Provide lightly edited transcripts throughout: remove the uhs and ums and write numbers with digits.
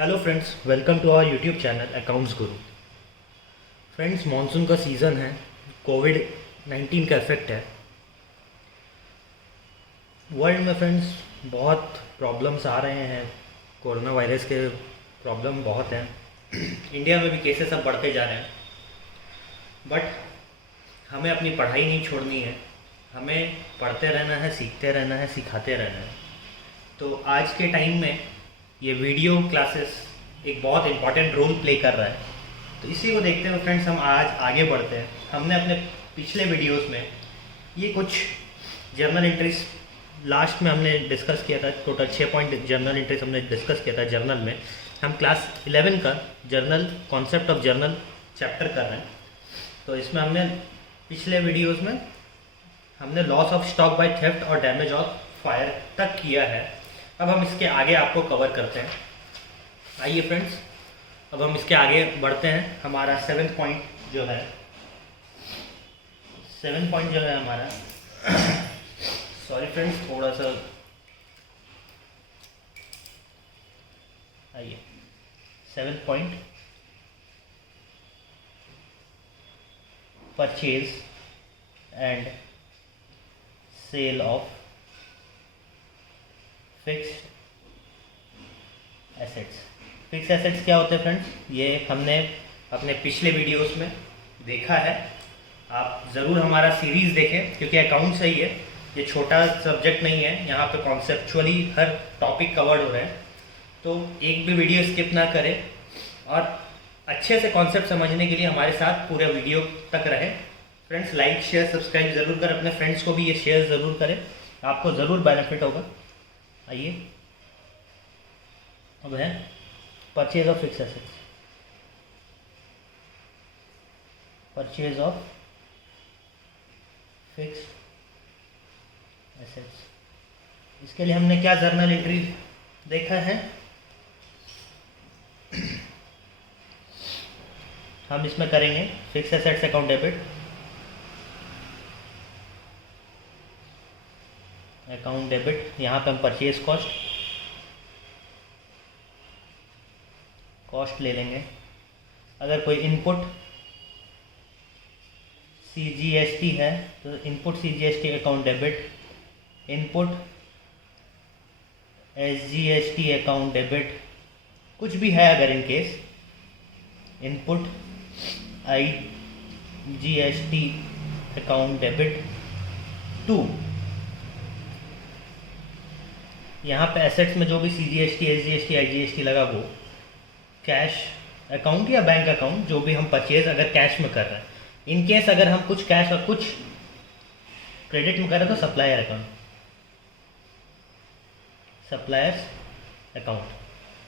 Hello friends, welcome to our YouTube channel accounts Guru. Friends, monsoon का season है, कोविड-19 का इफेक्ट है वर्ल्ड में। फ्रेंड्स, बहुत प्रॉब्लम्स आ रहे हैं, कोरोना वायरस के प्रॉब्लम बहुत हैं। इंडिया में भी केसेस अब बढ़ते जा रहे हैं, बट हमें अपनी पढ़ाई नहीं छोड़नी है। हमें पढ़ते रहना है, सीखते रहना है, सिखाते रहना है। तो आज के टाइम में ये वीडियो क्लासेस एक बहुत इम्पॉर्टेंट रोल प्ले कर रहा है। तो इसी को देखते हुए फ्रेंड्स, हम आज आगे बढ़ते हैं। हमने अपने पिछले वीडियोस में ये कुछ जर्नल एंट्रीज लास्ट में हमने डिस्कस किया था। टोटल 6 पॉइंट जर्नल एंट्रीज हमने डिस्कस किया था। जर्नल में हम क्लास 11 का journal concept of journal chapter कर रहे हैं। तो इसमें हमने पिछले वीडियोज़ में हमने loss of stock by theft और डैमेज ऑफ फायर तक किया है। अब हम इसके आगे आपको कवर करते हैं। आइए फ्रेंड्स, अब हम इसके आगे बढ़ते हैं। हमारा 7 पॉइंट जो है, 7 पॉइंट जो है हमारा सॉरी फ्रेंड्स, थोड़ा सा आइए 7 point purchase and sale of fixed assets. Fix assets क्या होते हैं फ्रेंड्स? ये हमने अपने पिछले वीडियोस में देखा है। आप ज़रूर हमारा सीरीज़ देखें, क्योंकि अकाउंट सही है, ये छोटा सब्जेक्ट नहीं है। यहाँ पे कॉन्सेप्चुअली हर टॉपिक कवर्ड हो रहे हैं। तो एक भी वीडियो स्किप ना करें और अच्छे से कॉन्सेप्ट समझने के लिए हमारे साथ पूरे वीडियो तक रहें। फ्रेंड्स, लाइक शेयर सब्सक्राइब ज़रूर करें, अपने फ्रेंड्स को भी ये शेयर ज़रूर करें, आपको ज़रूर बेनिफिट होगा। आइए, अब है purchase of fix assets. Purchase of fix assets, इसके लिए हमने क्या जर्नल एंट्री देखा है? हम इसमें करेंगे fix assets account debit, account debit. यहाँ पे हम परचेज कॉस्ट ले लेंगे। अगर कोई इनपुट CGST है तो input CGST account debit, input SGST account debit, कुछ भी है अगर in case, input IGST account debit to. यहाँ पे एसेट्स में जो भी CGST SGST IGST लगा वो कैश अकाउंट या बैंक अकाउंट, जो भी हम परचेज अगर कैश में कर रहे हैं। इन केस अगर हम कुछ कैश और कुछ क्रेडिट में कर रहे हैं तो supplier account, supplier's account.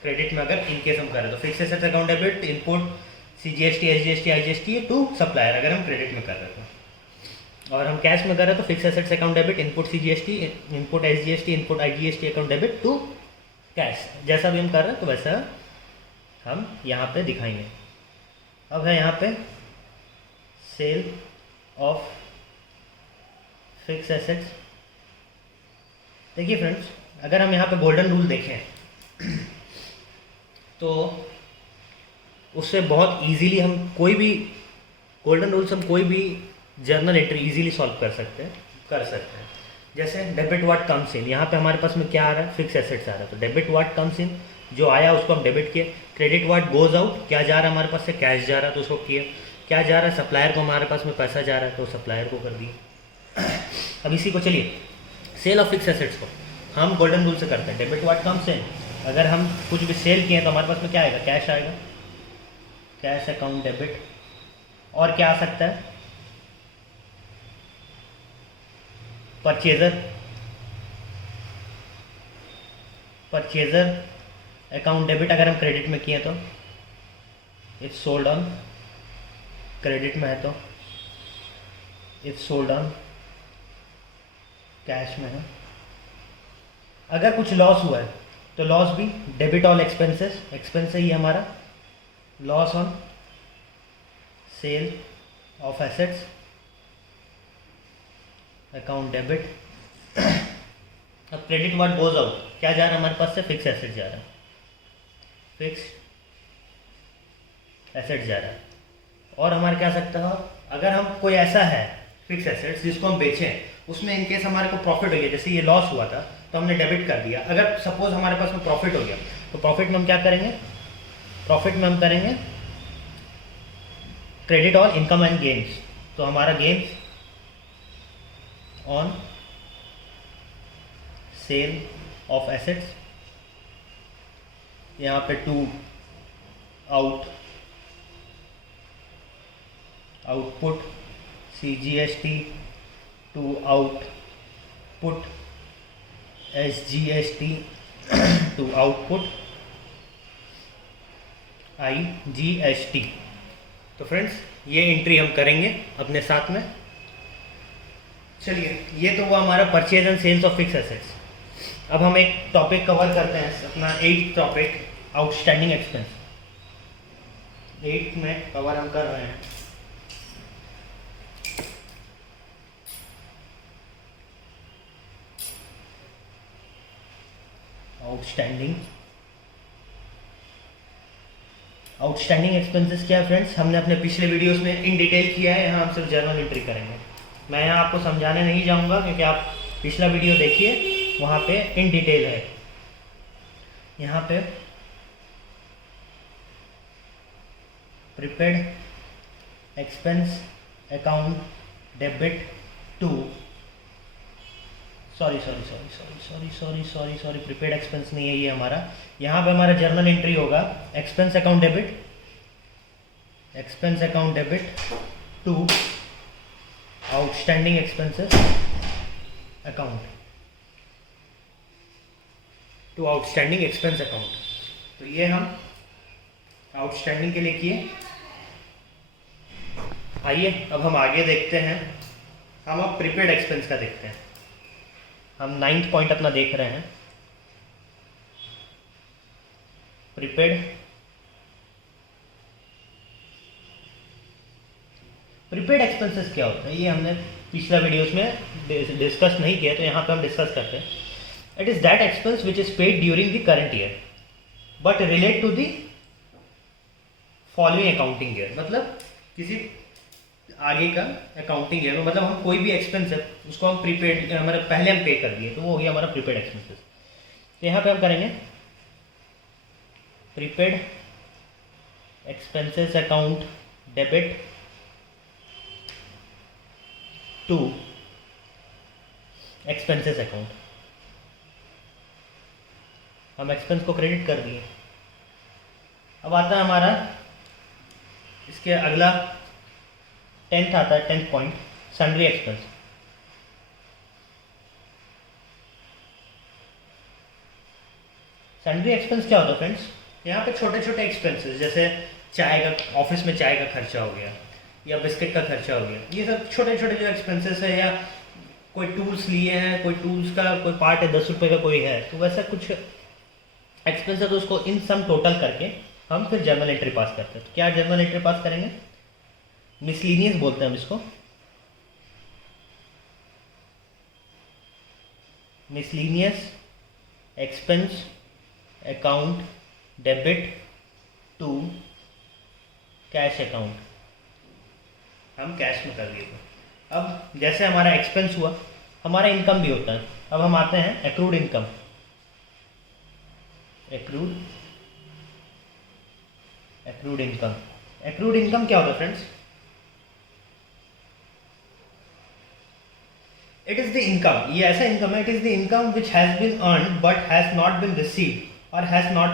Credit में अगर इन केस हम कर रहे हैं तो fix assets account debit, input CGST SGST IGST to supplier अगर हम क्रेडिट में कर रहे हैं। और हम कैश में कर रहे हैं तो fix assets account debit, input CGST, input SGST, input IGST account debit to cash. जैसा भी हम कर रहे हैं तो वैसा हम यहाँ पे दिखाएंगे। अब है यहाँ पे सेल ऑफ फिक्स एसेट्स। देखिए फ्रेंड्स, अगर हम यहाँ पे गोल्डन रूल देखें तो उससे बहुत इजीली हम कोई भी गोल्डन रूल से हम कोई भी जर्नल एंट्री इजीली सॉल्व कर सकते हैं। जैसे डेबिट व्हाट कम्स इन, यहाँ पे हमारे पास में क्या आ रहा है? फिक्स एसेट्स आ रहा है, तो डेबिट व्हाट कम्स इन, जो आया उसको हम डेबिट किए। क्रेडिट व्हाट गोज आउट, क्या जा रहा है हमारे पास से? कैश जा रहा है तो उसको किए। क्या जा रहा है? सप्लायर को हमारे पास में पैसा जा रहा है तो सप्लायर को कर दिए। अब इसी को चलिए सेल ऑफ फिक्स एसेट्स को हम गोल्डन रूल से करते हैं। डेबिट व्हाट कम्स इन, अगर हम कुछ भी सेल किए तो हमारे पास में क्या आएगा? कैश आएगा, कैश अकाउंट डेबिट। और क्या आ सकता है? परचेजर अकाउंट डेबिट अगर हम क्रेडिट में किए तो इट्स सोल्ड ऑन, क्रेडिट में है तो इट्स सोल्ड ऑन, कैश में है। अगर कुछ लॉस हुआ है तो लॉस भी डेबिट ऑल एक्सपेंसेस, एक्सपेंस ही हमारा loss on sale of assets account debit. अब क्रेडिट व्हाट गोज आउट, क्या जा रहा है हमारे पास से? फिक्स एसेट जा रहा है। फिक्स एसेट जा रहा है। और हमारे क्या सकता है, अगर हम कोई ऐसा है फिक्स एसेट्स जिसको हम बेचें, उसमें इनकेस हमारे को प्रॉफिट हो गया, जैसे ये लॉस हुआ था तो हमने डेबिट कर दिया, अगर सपोज हमारे पास में प्रॉफिट हो गया तो प्रॉफिट में हम क्या करेंगे, प्रॉफिट में हम करेंगे credit on income and gains. तो हमारा gains on sale of assets, यहाँ पे to output CGST to output SGST to output IGST। तो फ्रेंड्स ये एंट्री हम करेंगे अपने साथ में। चलिए, ये तो हुआ हमारा purchase and sales of fix assets. अब हम एक टॉपिक कवर करते हैं, अपना 8th टॉपिक, आउटस्टैंडिंग एक्सपेंस। 8 में कवर हम कर रहे हैं आउटस्टैंडिंग एक्सपेंसेस क्या है फ्रेंड्स, हमने अपने पिछले वीडियोस में इन डिटेल किया है, यहाँ हम सिर्फ जर्नल एंट्री करेंगे। मैं यहाँ आपको समझाने नहीं जाऊँगा क्योंकि आप पिछला वीडियो देखिए, वहाँ पे इन डिटेल है। यहाँ पे prepaid expense account debit to sorry prepaid expense नहीं है ये हमारा। यहाँ पे हमारा जर्नल एंट्री होगा expense account debit to outstanding expenses account to outstanding expense account. तो ये हम आउटस्टैंडिंग के लिए किए। आइए अब हम आगे देखते हैं, हम अब प्रीपेड एक्सपेंस का देखते हैं। हम 9th पॉइंट अपना देख रहे हैं, प्रीपेड एक्सपेंसेस क्या होता है, ये हमने पिछला वीडियोस में डिस्कस नहीं किया, तो यहाँ पे हम डिस्कस करते हैं। It is that expense which is paid during the current year but relate to the following accounting year. मतलब किसी आगे का अकाउंटिंग ईयर में, मतलब हम कोई भी एक्सपेंस है उसको हम प्रीपेड, मतलब पहले हम पे कर दिए, तो वो हो गया हमारा प्रीपेड एक्सपेंसेस। तो यहाँ पे हम करेंगे prepaid expenses account debit to expenses account. हम एक्सपेंस को क्रेडिट कर दिए। अब आता है हमारा इसके अगला 10th आता है, 10th point, sundry expense. Sundry expense क्या होता है फ्रेंड्स, यहाँ पे छोटे छोटे एक्सपेंसेस, जैसे चाय का, ऑफिस में चाय का खर्चा हो गया या बिस्किट का खर्चा हो गया, ये सब छोटे छोटे जो एक्सपेंसेस है, या कोई टूल्स लिए हैं, कोई टूल्स का कोई पार्ट है 10 रुपये का कोई है, तो वैसा कुछ एक्सपेंस है, तो उसको इन सम टोटल करके हम फिर जर्नल एंट्री पास करते हैं। तो क्या जर्नल एंट्री पास करेंगे, मिसलिनियस बोलते हैं हम इसको, miscellaneous expense account debit to cash account. हम कैश में कर दिए थे। अब जैसे हमारा एक्सपेंस हुआ, हमारा इनकम भी होता है। अब हम आते हैं एक्रूड इनकम। एक्रूड इनकम क्या होता है friends, it is the income, ये ऐसा इनकम है, it is the income which has been earn but has not been received और हैज नॉट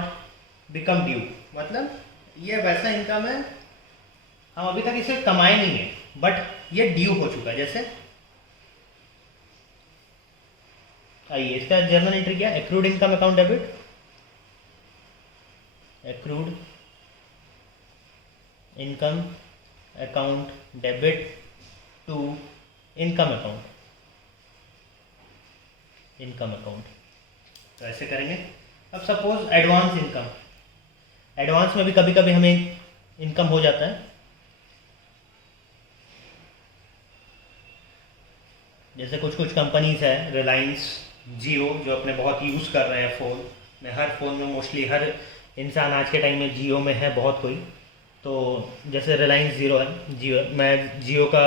बिकम ड्यू। मतलब ये वैसा इनकम है, हम अभी तक इसे कमाए नहीं है बट ये ड्यू हो चुका है। जैसे आइए इसका जर्नल एंट्री क्या, accrued income account debit, accrued income account debit to income account, तो ऐसे करेंगे। अब सपोज एडवांस इनकम, एडवांस में भी कभी कभी हमें इनकम हो जाता है, जैसे कुछ कुछ कंपनीज है, रिलायंस, जियो, जो अपने बहुत यूज़ कर रहे हैं फ़ोन में, हर फ़ोन में मोस्टली हर इंसान आज के टाइम में जियो में है बहुत कोई, तो जैसे रिलायंस जीरो है, जियो, मैं जियो का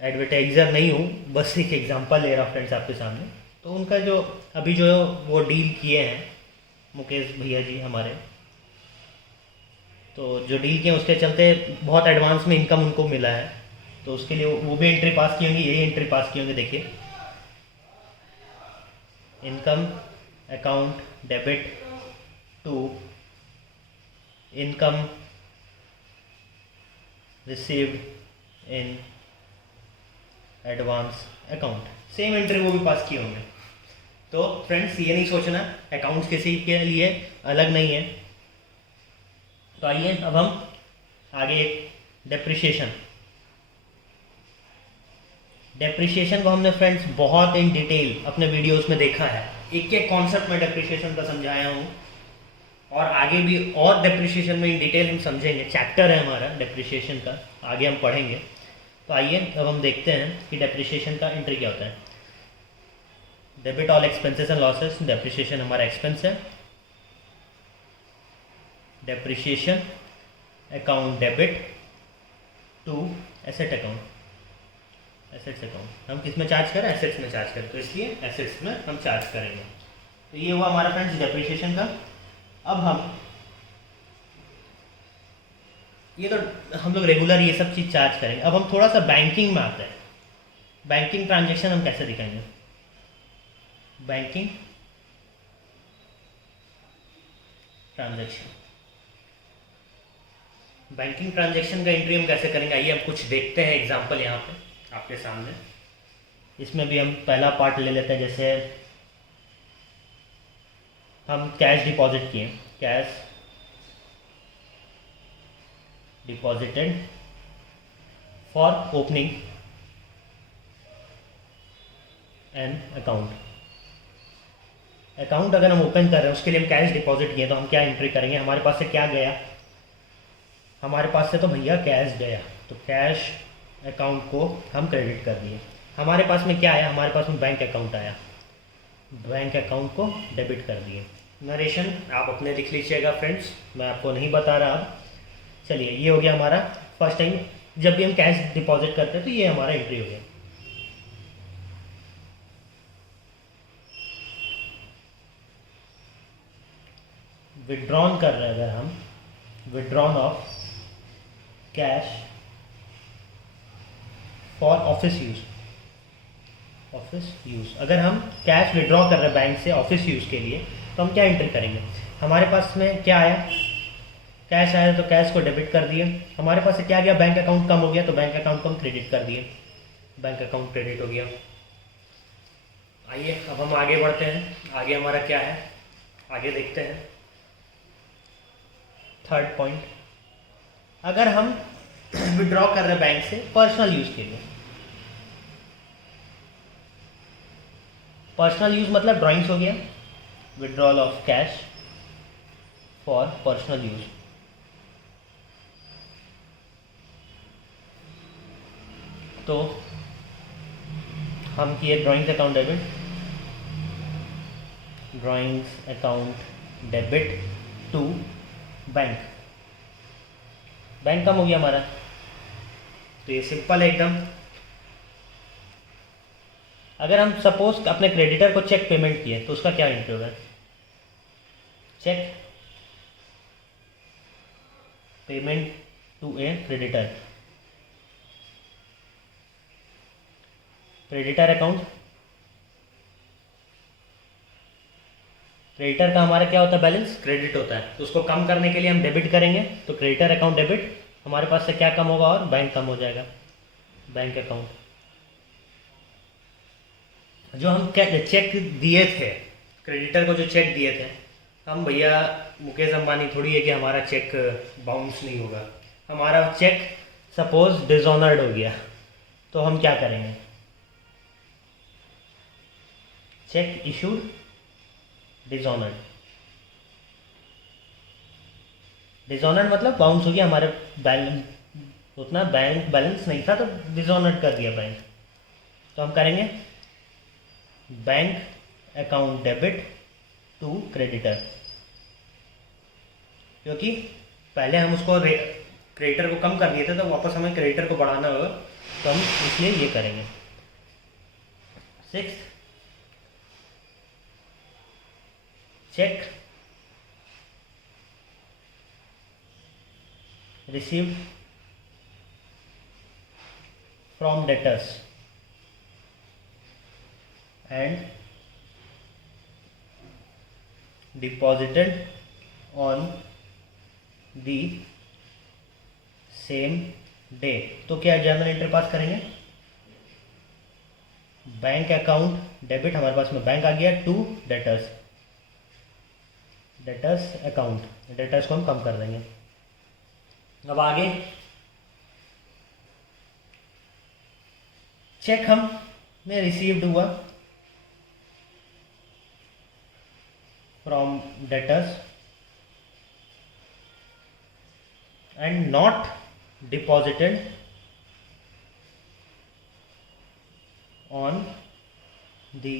एडवर्टाइज़र नहीं हूँ, बस एक एग्जांपल ले रहा हूँ फ्रेंड्स आपके सामने। तो उनका जो अभी जो वो डील किए हैं मुकेश भैया जी हमारे, तो जो डील किए उसके चलते बहुत एडवांस में इनकम उनको मिला है, तो उसके लिए वो भी एंट्री पास की होंगी, यही एंट्री पास की होंगी। देखिए, income account debit to income received in advance account, same entry वो भी पास किए होंगे। तो फ्रेंड्स ये नहीं सोचना अकाउंट्स किसी के लिए अलग नहीं है। तो आइए अब हम आगे डेप्रिसिएशन को हमने फ्रेंड्स बहुत इन डिटेल अपने वीडियोस में देखा है, एक एक कॉन्सेप्ट में डेप्रिसिएशन का समझाया हूँ, और आगे भी और डेप्रिसिएशन में इन डिटेल हम समझेंगे। चैप्टर है हमारा डेप्रिसिएशन का, आगे हम पढ़ेंगे। तो आइए अब हम देखते हैं कि डेप्रिसिएशन का एंट्री क्या होता है। Debit all expenses and losses, depreciation हमारा एक्सपेंस है। Depreciation account debit to asset account, assets account हम किस में चार्ज करें, एसेट्स में चार्ज करें, तो इसलिए एसेट्स में हम चार्ज करेंगे। तो ये हुआ हमारा फ्रेंड्स डेप्रिसिएशन का। अब ये तो हम लोग रेगुलर ये सब चीज़ चार्ज करेंगे। अब हम थोड़ा सा बैंकिंग में आते हैं। बैंकिंग ट्रांजेक्शन हम कैसे दिखाएंगे, बैंकिंग ट्रांजेक्शन का एंट्री हम कैसे करेंगे, आइए हम कुछ देखते हैं एग्जांपल यहाँ पे आपके सामने। इसमें भी हम पहला पार्ट ले लेते हैं, जैसे हम कैश डिपॉजिट किए, cash deposited for opening an account. Account अगर हम ओपन कर रहे हैं उसके लिए हम कैश डिपॉजिट किए, तो हम क्या एंट्री करेंगे, हमारे पास से क्या गया, हमारे पास से तो भैया कैश गया, तो कैश अकाउंट को हम क्रेडिट कर दिए। हमारे पास में क्या आया, हमारे पास में बैंक अकाउंट आया, बैंक अकाउंट को डेबिट कर दिए। नरेशन आप अपने लिख लीजिएगा फ्रेंड्स, मैं आपको नहीं बता रहा अब। चलिए, ये हो गया हमारा फर्स्ट टाइम जब भी हम कैश डिपॉजिट करते हैं, तो ये हमारा एंट्री हो गया। विड्रॉन कर रहे हैं अगर हम, withdrawn of cash for office use, अगर हम कैश विड्रॉ कर रहे हैं बैंक से ऑफिस यूज के लिए, तो हम क्या एंट्री करेंगे, हमारे पास में क्या आया, कैश आया, तो कैश को डेबिट कर दिए। हमारे पास से क्या गया, बैंक अकाउंट कम हो गया, तो बैंक अकाउंट को हम क्रेडिट कर दिए, बैंक अकाउंट क्रेडिट हो गया। आइए अब हम आगे बढ़ते हैं, आगे हमारा क्या है, आगे देखते हैं। थर्ड पॉइंट, अगर हम विड्रॉ कर रहे हैं बैंक से पर्सनल यूज के लिए, पर्सनल यूज मतलब ड्राइंग्स हो गया, withdrawal of cash for personal use. तो हम किए drawings account debit, drawings account debit to bank, bank कम हो गया हमारा, तो ये सिंपल है एकदम। अगर हम सपोज अपने क्रेडिटर को चेक पेमेंट किए, तो उसका क्या एंट्री होगा, cheque payment to a creditor, creditor account, creditor का हमारा क्या होता है, बैलेंस क्रेडिट होता है, तो उसको कम करने के लिए हम डेबिट करेंगे, तो क्रेडिटर अकाउंट डेबिट, हमारे पास से क्या कम होगा और बैंक कम हो जाएगा, बैंक अकाउंट। जो हम चेक दिए थे, क्रेडिटर को जो चेक दिए थे, हम भैया मुकेश अंबानी थोड़ी है कि हमारा चेक बाउंस नहीं होगा। हमारा चेक सपोज डिसऑनर्ड हो गया, तो हम क्या करेंगे, चेक इशूड डिसऑनर्ड, डिसऑनर्ड मतलब बाउंस हो गया, हमारे बैलेंस उतना बैंक बैलेंस नहीं था, तो डिसऑनर्ड कर दिया बैंक। तो हम करेंगे bank account debit to creditor, क्योंकि पहले हम उसको क्रेडिटर को कम कर दिए थे, तो वापस हमें क्रेडिटर को बढ़ाना होगा, तो हम इसलिए ये करेंगे। 6 check received from debtors and deposited on the same day. तो क्या जर्नल एंट्री पास करेंगे? बैंक अकाउंट डेबिट, हमारे पास में बैंक आ गया, to debtors, debtors account, debtors को हम कम कर देंगे। अब आगे चेक हम में रिसीव्ड हुआ from debtors and not deposited on the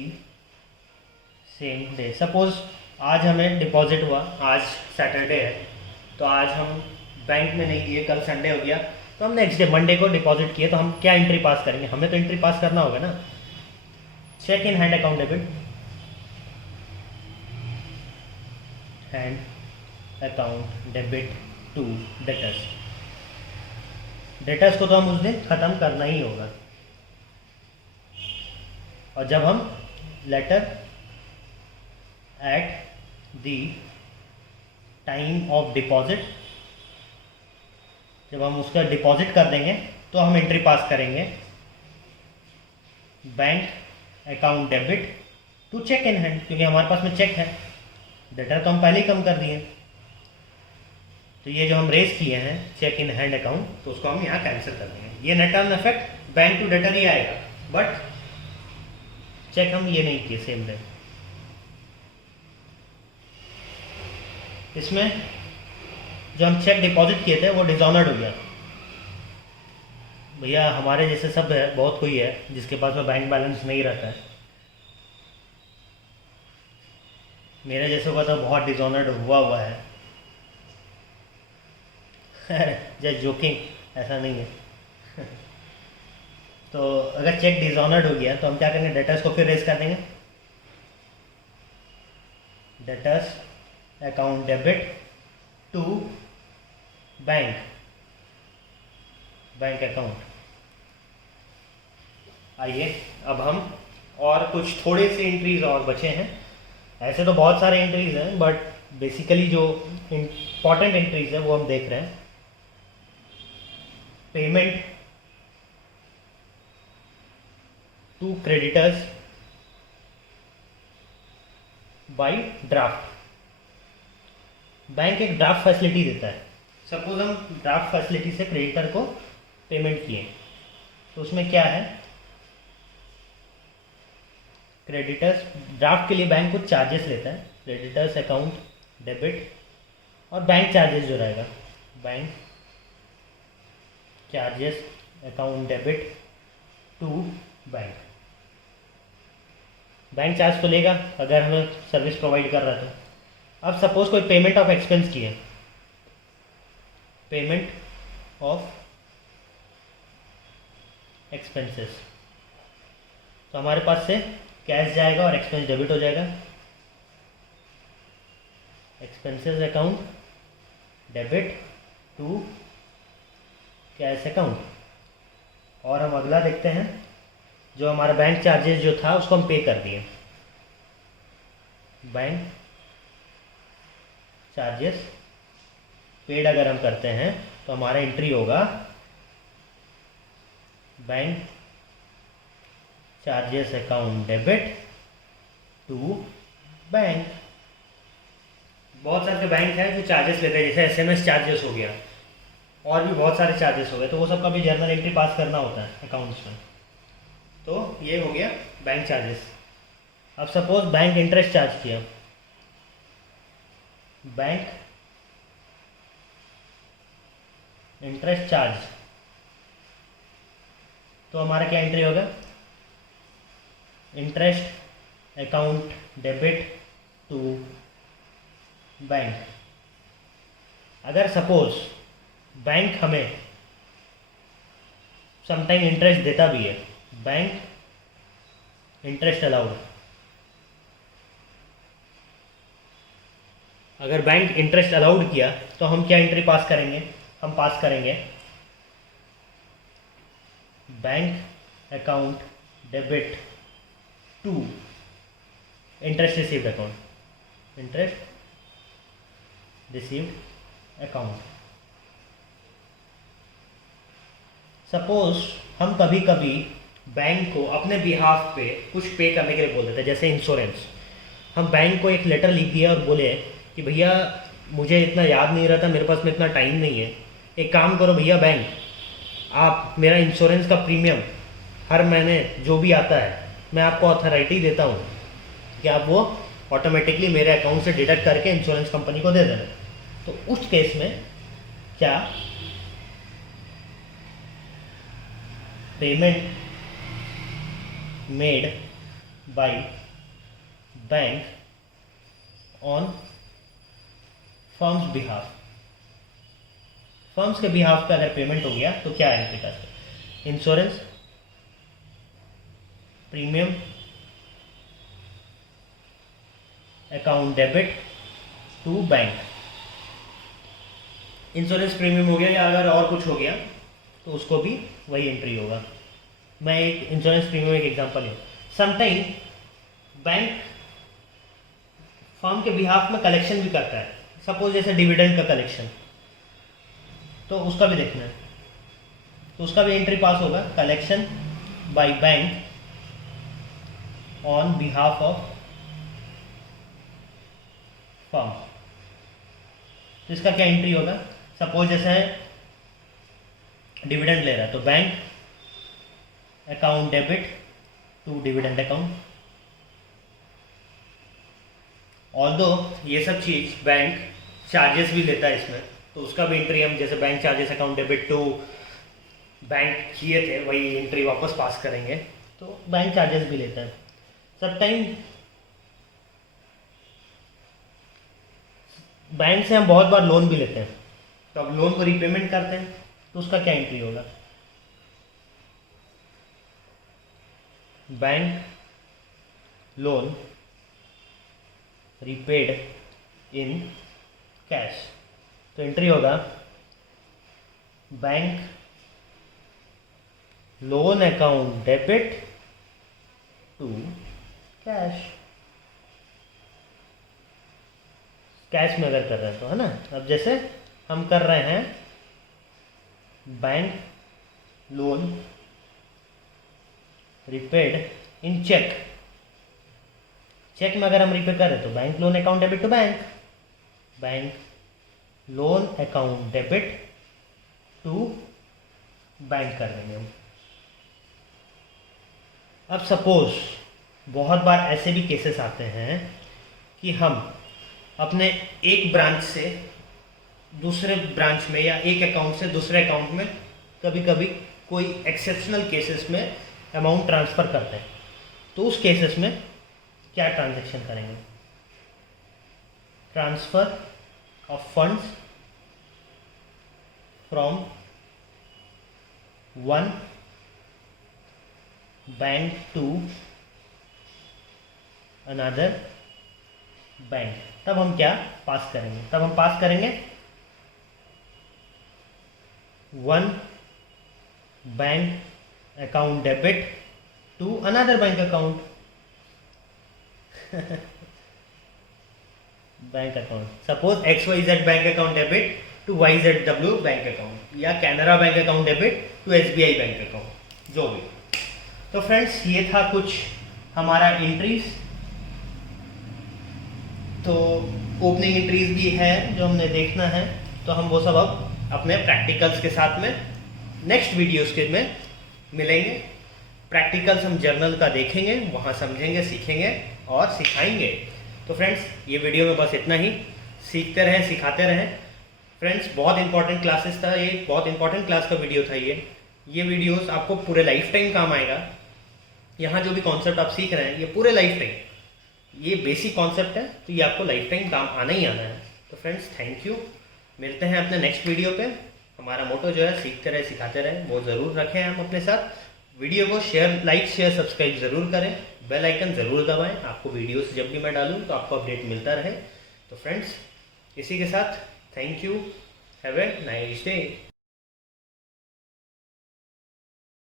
same day. Suppose आज हमें डिपॉजिट हुआ, आज सैटरडे है, तो आज हम बैंक में नहीं किए, कल संडे हो गया, तो हम नेक्स्ट डे मंडे को डिपॉजिट किए, तो हम क्या एंट्री पास करेंगे? हमें तो एंट्री पास करना होगा ना, cheque in hand account debit, hand account debit to debtors. Debtors को तो हम उस दिन ख़त्म करना ही होगा, और जब हम later at the time of deposit, जब हम उसका डिपॉजिट कर देंगे तो हम एंट्री पास करेंगे bank account debit to cheque in hand, क्योंकि हमारे पास में चेक है, डेटर तो हम पहले ही कम कर दिए। तो ये जो हम रेज किए हैं चेक इन हैंड अकाउंट, तो उसको हम यहाँ कैंसिल कर देंगे। ये net term effect bank to debtor ही आएगा, बट चेक हम ये नहीं किए सेम डे। इसमें जो हम चेक डिपॉजिट किए थे वो डिसऑनर्ड हो गया। भैया हमारे जैसे सब है, बहुत कोई है जिसके पास में बैंक बैलेंस नहीं रहता है, मेरे जैसे का तो बहुत डिसऑनर्ड हुआ है। जस्ट जोकिंग, ऐसा नहीं है। तो अगर चेक डिसऑनर्ड हो गया तो हम क्या करेंगे? डेटर्स को फिर रेज कर देंगे, debtors account debit to bank, bank account. आइए अब हम और कुछ थोड़े से एंट्रीज और बचे हैं, ऐसे तो बहुत सारे एंट्रीज हैं, बट बेसिकली जो इम्पॉर्टेंट एंट्रीज है वो हम देख रहे हैं। Payment to creditors by draft. Bank एक ड्राफ्ट फैसिलिटी देता है। सपोज हम ड्राफ्ट फैसिलिटी से क्रेडिटर को पेमेंट किए, तो उसमें क्या है, क्रेडिटर्स ड्राफ्ट के लिए बैंक कुछ चार्जेस लेता है, क्रेडिटर्स अकाउंट डेबिट और बैंक चार्जेस जो रहेगा, bank charges account debit to bank. Bank charge तो लेगा अगर हमें सर्विस प्रोवाइड कर रहा है तो। अब सपोज कोई पेमेंट ऑफ एक्सपेंस की है, पेमेंट ऑफ एक्सपेंसेस, तो हमारे पास से कैश जाएगा और एक्सपेंस डेबिट हो जाएगा, expenses account debit to cash account. और हम अगला देखते हैं, जो हमारा बैंक चार्जेस जो था उसको हम पे कर दिए, बैंक चार्जेस पेड अगर हम करते हैं तो हमारा एंट्री होगा bank charges account debit to bank. बहुत सारे बैंक हैं जो चार्जेस लेते हैं, जैसे एसएमएस चार्जेस हो गया और भी बहुत सारे चार्जेस हो गए, तो वो सब का भी जर्नल एंट्री पास करना होता है अकाउंट्स में। तो ये हो गया बैंक चार्जेस। अब सपोज बैंक इंटरेस्ट चार्ज किया, बैंक इंटरेस्ट चार्ज, तो हमारा क्या एंट्री होगा, interest account debit to bank. अगर सपोज बैंक हमें समटाइम इंटरेस्ट देता भी है, बैंक इंटरेस्ट अलाउड, अगर बैंक इंटरेस्ट अलाउड किया तो हम क्या एंट्री पास करेंगे? हम पास करेंगे bank account debit to interest received account, interest received account. Suppose हम कभी कभी बैंक को अपने बिहाफ पे कुछ पे करने के लिए बोल देते हैं, जैसे इंश्योरेंस। हम बैंक को एक लेटर लिख दिया और बोले कि भैया मुझे इतना याद नहीं रहता, मेरे पास में इतना टाइम नहीं है, एक काम करो भैया बैंक, आप मेरा इंश्योरेंस का प्रीमियम हर महीने जो भी आता है मैं आपको अथॉरिटी देता हूँ कि आप वो ऑटोमेटिकली मेरे अकाउंट से डिडक्ट करके इंश्योरेंस कंपनी को दे देना। तो उस केस में क्या payment made by bank on firms behalf, firms के बिहाफ पे अगर पेमेंट हो गया तो क्या एंट्री करते हैं? Insurance premium account debit to bank. Insurance premium हो गया या अगर और कुछ हो गया तो उसको भी वही एंट्री होगा। मैं एक इंश्योरेंस प्रीमियम एक एग्जांपल हूँ। समटाइम बैंक फर्म के बिहाफ में कलेक्शन भी करता है, सपोज जैसे डिविडेंड का कलेक्शन, तो उसका भी देखना है, तो उसका भी एंट्री पास होगा collection by bank on behalf of firm. तो इसका क्या एंट्री होगा? सपोज जैसे डिविडेंड ले रहा है तो bank account debit to dividend account. Although ये सब चीज़ बैंक चार्जेस भी लेता है इसमें, तो उसका भी एंट्री हम जैसे bank charges account debit to bank किए थे वही एंट्री वापस पास करेंगे, तो बैंक चार्जेस भी लेता है। सब टाइम बैंक से हम बहुत बार लोन भी लेते हैं, तो अब लोन को रीपेमेंट करते हैं तो उसका क्या एंट्री होगा? Bank loan repaid in cash, तो एंट्री होगा bank loan account debit to cash. Cash में अगर कर रहे हैं तो, है ना। अब जैसे हम कर रहे हैं bank loan repaid in cheque, cheque में अगर हम रिपे कर रहे हैं तो bank loan account debit to bank, bank loan account debit to bank कर देंगे हम। अब सपोज बहुत बार ऐसे भी केसेस आते हैं कि हम अपने एक ब्रांच से दूसरे ब्रांच में या एक अकाउंट से दूसरे अकाउंट में कभी कभी कोई एक्सेप्शनल केसेस में अमाउंट ट्रांसफ़र करते हैं, तो उस केसेस में क्या ट्रांजैक्शन करेंगे? Transfer of funds from one bank to another bank. तब हम क्या पास करेंगे? तब हम पास करेंगे one bank account debit to another bank account bank account. Suppose XYZ bank account debit to YZW bank account, या Canara bank account debit to SBI bank account, जो भी। तो फ्रेंड्स ये था कुछ हमारा एंट्रीज। तो ओपनिंग एंट्रीज भी है जो हमने देखना है, तो हम वो सब अब अपने प्रैक्टिकल्स के साथ में नेक्स्ट वीडियोस के में मिलेंगे। प्रैक्टिकल्स हम जर्नल का देखेंगे, वहाँ समझेंगे, सीखेंगे और सिखाएंगे। तो फ्रेंड्स ये वीडियो में बस इतना ही, सीखते रहें, सिखाते रहें। फ्रेंड्स बहुत इंपॉर्टेंट क्लासेस था ये, बहुत इंपॉर्टेंट क्लास का वीडियो था ये वीडियोस आपको पूरे लाइफ टाइम काम आएगा। यहाँ जो भी कॉन्सेप्ट आप सीख रहे हैं ये पूरे लाइफ टाइम, ये बेसिक कॉन्सेप्ट है, तो ये आपको लाइफ टाइम काम आना ही आना है। तो फ्रेंड्स थैंक यू, मिलते हैं अपने नेक्स्ट वीडियो पे। हमारा मोटो जो है सीखते रहे सिखाते रहे, वो ज़रूर रखें हम अपने साथ। वीडियो को शेयर, लाइक शेयर सब्सक्राइब ज़रूर करें, बेल आइकन ज़रूर दबाएं, आपको वीडियोस जब भी मैं डालूं तो आपको अपडेट मिलता रहे। तो फ्रेंड्स, इसी के साथ thank you, have a nice day.